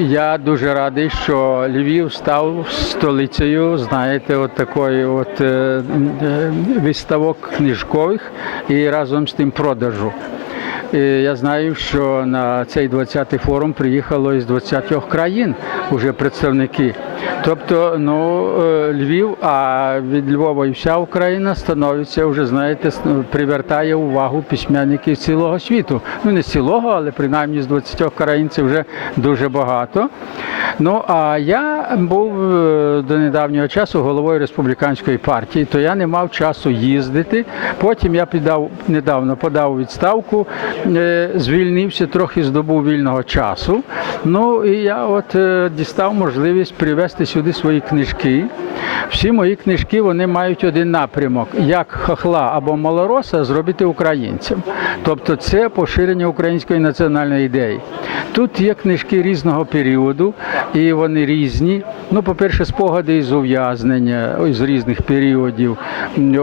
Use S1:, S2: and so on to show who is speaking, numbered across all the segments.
S1: я дуже радий, що Львів став столицею, знаєте, от такої от е, е, виставок книжкових і разом з тим продажу. І я знаю, що на цей 20-й форум приїхало із 20 країн уже представники. Тобто, ну е, Львів, а від Львова і вся Україна становиться вже, знаєте, привертає увагу письменників цілого світу. Ну не з цілого, але принаймні з 20 країн це вже дуже багато. Ну а я був е, до недавнього часу головою республіканської партії, то я не мав часу їздити. Потім я піддав недавно подав відставку, е, звільнився, трохи здобув вільного часу. Ну і я от дістав можливість привезти сюди свої книжки. Всі мої книжки вони мають один напрямок: як хохла або малороса зробити українцям. Тобто це поширення української національної ідеї. Тут є книжки різного періоду, і вони різні. Ну, по-перше, спогади із ув'язнення з різних періодів.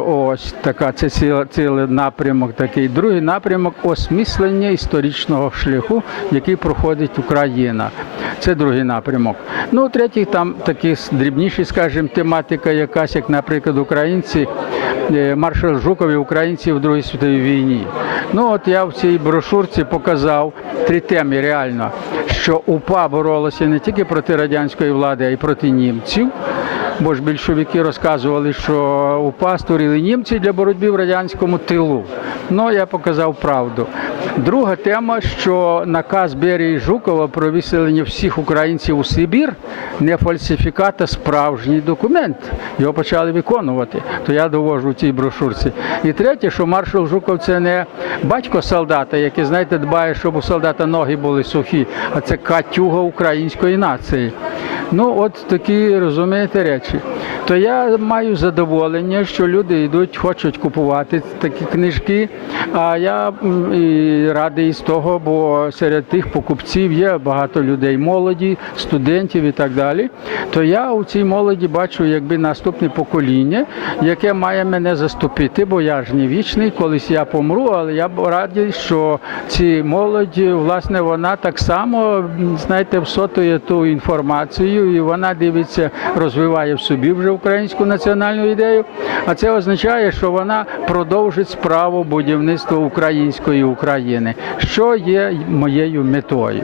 S1: Ось така це цілий напрямок такий. Другий напрямок осмислення історичного шляху, який проходить Україна. Це другий напрямок. Ну, третій там такі дрібніші, скажімо, тематика якась, як, наприклад, українці, е, маршал Жуков і українці в Другій світовій війні. Ну, от я в цій брошурці показав три теми реально, що УПА боролася не тільки проти радянської влади, а й проти німців. Бо ж більшовики розказували, що УПА створили німці для боротьби в радянському тилу. Ну, я показав правду. Друга тема, що наказ Берії Жукова про виселення всіх українців у Сибір не фальсифікат, справжній документ. Його почали виконувати. То я довожу в цій брошурці. І третє, що маршал Жуков це не батько солдата, який, знаєте, дбає, щоб у солдата ноги були сухі, а це катюга української нації. Ну, от такі розумієте речі. То я маю задоволення, що люди йдуть, хочуть купувати такі книжки. А я і радий з того, бо серед тих покупців є багато людей молоді, студентів і так далі. То я у цій молоді бачу якби наступне покоління, яке має мене заступити, бо я ж не вічний, колись я помру, але я радий, що ці молоді, власне, вона так само, знаєте, всотує ту інформацію, і вона дивиться, розвиває в собі вже українську національну ідею. А це означає, що вона продовжить справу будівництва української України, що є моєю метою.